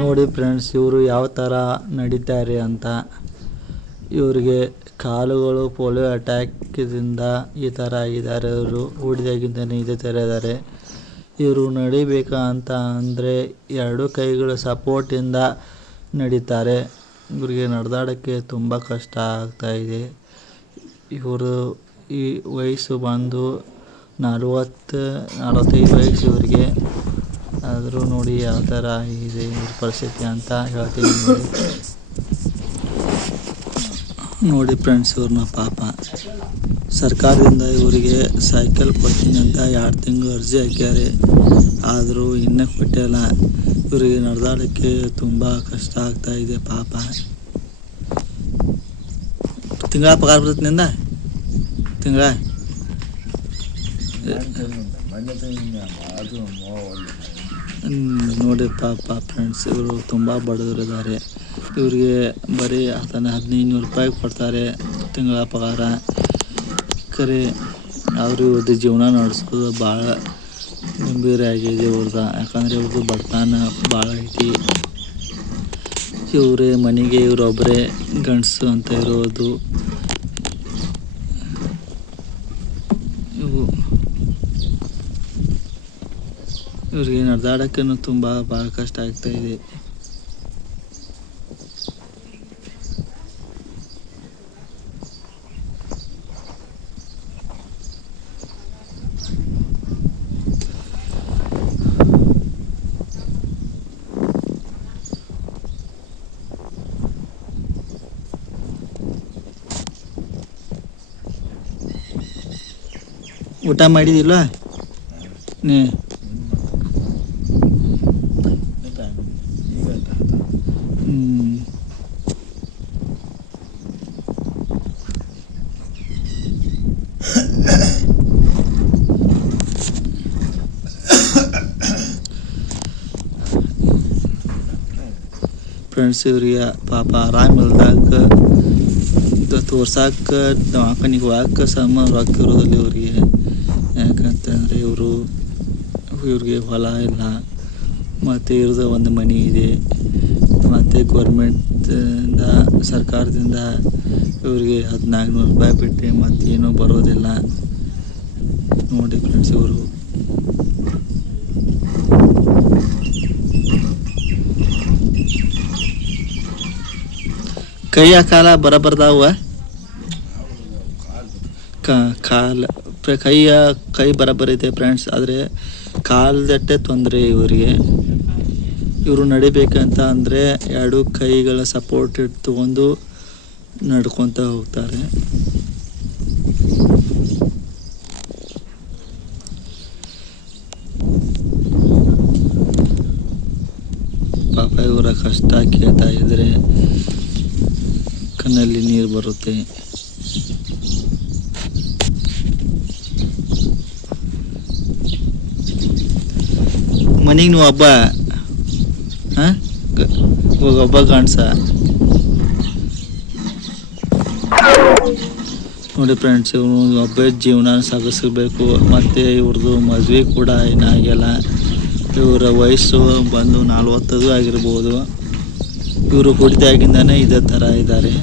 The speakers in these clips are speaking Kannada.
ನೋಡಿ ಫ್ರೆಂಡ್ಸ್, ಇವರು ಯಾವ ಥರ ನಡೀತಾರೆ ಅಂತ. ಇವರಿಗೆ ಕಾಲುಗಳು ಪೋಲಿಯೋ ಅಟ್ಯಾಕ್ದಿಂದ ಈ ಥರ ಆಗಿದ್ದಾರೆ. ಇವರು ಹುಟ್ಟಿದಾಗಿಂದನೇ ಇದೇ ಥರ ಇದ್ದಾರೆ. ಇವರು ನಡಿಬೇಕಾ ಅಂತ ಅಂದರೆ ಎರಡು ಕೈಗಳ ಸಪೋರ್ಟಿಂದ ನಡೀತಾರೆ. ಇವರಿಗೆ ನಡೆದಾಡೋಕ್ಕೆ ತುಂಬ ಕಷ್ಟ ಆಗ್ತಾಯಿದೆ. ಇವರು ಈ ವಯಸ್ಸು ಬಂದು 45 ವಯಸ್ಸು ಇವರಿಗೆ. ಆದರೂ ನೋಡಿ ಯಾವ ಥರ ಇದೆ ಇವ್ರ ಪರಿಸ್ಥಿತಿ ಅಂತ ಹೇಳ್ತೀನಿ ನೋಡಿ ಫ್ರೆಂಡ್ಸ್. ಇವ್ರನ್ನ ಪಾಪ ಸರ್ಕಾರದಿಂದ ಇವರಿಗೆ ಸೈಕಲ್ ಕೊಡ್ತೀನಿ ಅಂತ 2 ತಿಂಗಳು ಅರ್ಜಿ ಹಾಕ್ಯಾರೆ. ಆದರೂ ಇನ್ನೂ ಕೊಟ್ಟಿಲ್ಲ. ಇವರಿಗೆ ನಡೆದಾಡೋಕ್ಕೆ ತುಂಬ ಕಷ್ಟ ಆಗ್ತಾಯಿದೆ ಪಾಪ. ತಿಂಗಳ ಪಗಾರ ಬರ್ತದೆ ನಿಂದ? ತಿಂಗಳ ನೋಡಿ ಪಾಪ ಫ್ರೆಂಡ್ಸ್, ಇವರು ತುಂಬ ಬಡವರಿದ್ದಾರೆ. ಇವರಿಗೆ ಬರೀ 1500 ರೂಪಾಯಿ ಕೊಡ್ತಾರೆ ತಿಂಗಳ ಪಗಾರ. ಖರೆ ಅವರು ಇವ್ರದ್ದು ಜೀವನ ನಡೆಸೋದು ಭಾಳ ಗಂಭೀರ ಆಗಿದೆ ಇವ್ರದ್ದು. ಯಾಕಂದರೆ ಇವ್ರದ್ದು ಬಡತನ ಭಾಳ ಐತಿ. ಇವರೇ ಮನೆಗೆ ಇವರೊಬ್ಬರೇ ಗಂಡಸು ಅಂತ ಇರೋದು. ಇವ್ರಿಗೆ ನಡೆದಾಡೋಕ್ಕೂ ತುಂಬ ಭಾಳ ಕಷ್ಟ ಆಗ್ತಾಯಿದೆ. ಊಟ ಮಾಡಿದಿಲ್ಲ ನೀ? ಫ್ರೆಂಡ್ಸ್, ಇವರಿಗೆ ಪಾಪ ಆರಾಮಿಲ್ದಾಗ ತೋರ್ಸಕ್ಕೆ ದವಾಖಾನಿಗೆ ಹೋಗಕ್ಕೆ ರೊಕ್ಕ ಇರೋದಿಲ್ಲ ಇವರಿಗೆ. ಯಾಕಂತಂದರೆ ಇವ್ರಿಗೆ ಹೊಲ ಇಲ್ಲ, ಮತ್ತು ಇವ್ರದ್ದು ಒಂದು ಮನೆ ಇದೆ, ಮತ್ತು ಗೌರ್ಮೆಂಟಿಂದ ಸರ್ಕಾರದಿಂದ ಇವ್ರಿಗೆ 1400 ರೂಪಾಯಿ ಬಿಟ್ಟು ಮತ್ತೇನೂ ಬರೋದಿಲ್ಲ ನೋಡಿ ಫ್ರೆಂಡ್ಸ್. ಇವರು ಕೈಯ ಕಾಲ ಬರಬರ್ದಾವ. ಕೈ ಬರಬರಿದೆ ಫ್ರೆಂಡ್ಸ್, ಆದರೆ ಕಾಲದಟ್ಟೆ ತೊಂದರೆ ಇವರಿಗೆ. ಇವರು ನಡಿಬೇಕಂತ ಅಂದರೆ 2 ಕೈಗಳ ಸಪೋರ್ಟ್ ಇಟ್ಕೊಂಡು ನಡ್ಕೊತ ಹೋಗ್ತಾರೆ. ಪಾಪ ಇವರ ಕಷ್ಟ ಕೇಳ್ತಾ ಇದ್ರೆ ಕಣ್ಣಲ್ಲಿ ನೀರು ಬರುತ್ತೆ. ಮನೆಗೆ ನೀವು ಒಬ್ಬ ಒಬ್ಬ ಗಂಡಸ ನೋಡಿ ಫ್ರೆಂಡ್ಸ್. ಇವನು ಒಬ್ಬ ಜೀವನ ಸಾಗಿಸಬೇಕು. ಮತ್ತು ಇವ್ರದ್ದು ಮದುವೆ ಕೂಡ ಏನಾಗಿಲ್ಲ. ಇವರ ವಯಸ್ಸು ಬಂದು 40 ಆಗಿರ್ಬೋದು. ಇವರು ಹುಟ್ಟಿದಾಗಿಂದನೇ ಇದೇ ಥರ ಇದ್ದಾರೆ.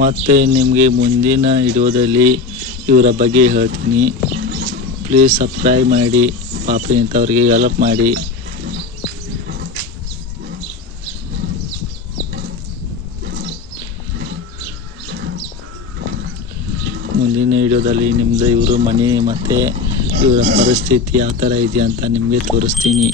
ಮತ್ತು ನಿಮಗೆ ಮುಂದಿನ ವಿಡಿಯೋದಲ್ಲಿ ಇವರ ಬಗ್ಗೆ ಹೇಳ್ತೀನಿ. ಪ್ಲೀಸ್ ಸಬ್ಸ್ಕ್ರೈಬ್ ಮಾಡಿ. ಪಾಪ ಇಂಥವ್ರಿಗೆ ಹೆಲ್ಪ್ ಮಾಡಿ. ಮುಂದಿನ ವಿಡಿಯೋದಲ್ಲಿ ನಿಮ್ಮದು ಇವರು ಮನೆ ಮತ್ತು ಇವರ ಪರಿಸ್ಥಿತಿ ಯಾವ ಥರ ಇದೆ ಅಂತ ನಿಮಗೆ ತೋರಿಸ್ತೀನಿ.